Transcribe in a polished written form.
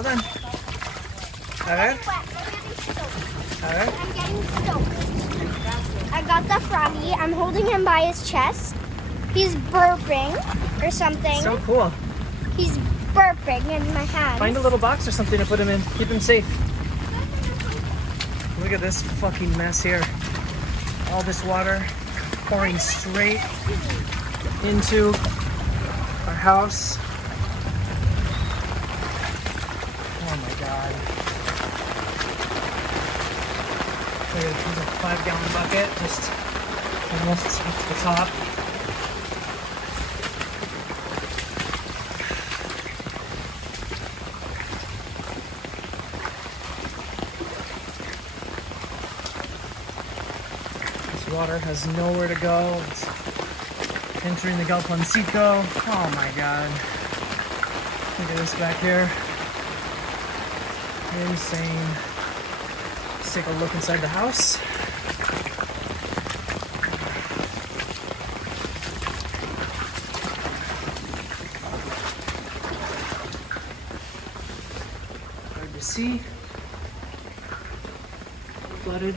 Hold on. A ver. A ver. I'm getting soaked. I got the froggy. I'm holding him by his chest. He's burping or something. So cool. He's burping in my hands. Find a little box or something to put him in. Keep him safe. Look at this fucking mess here. All this water pouring straight into our house. Oh my god. Look at this, there's a 5-gallon bucket just almost up to the top. Water has nowhere to go. It's entering the Galponcito. Oh my god. Look at this back here. Insane. Let's take a look inside the house. Hard to see. Flooded.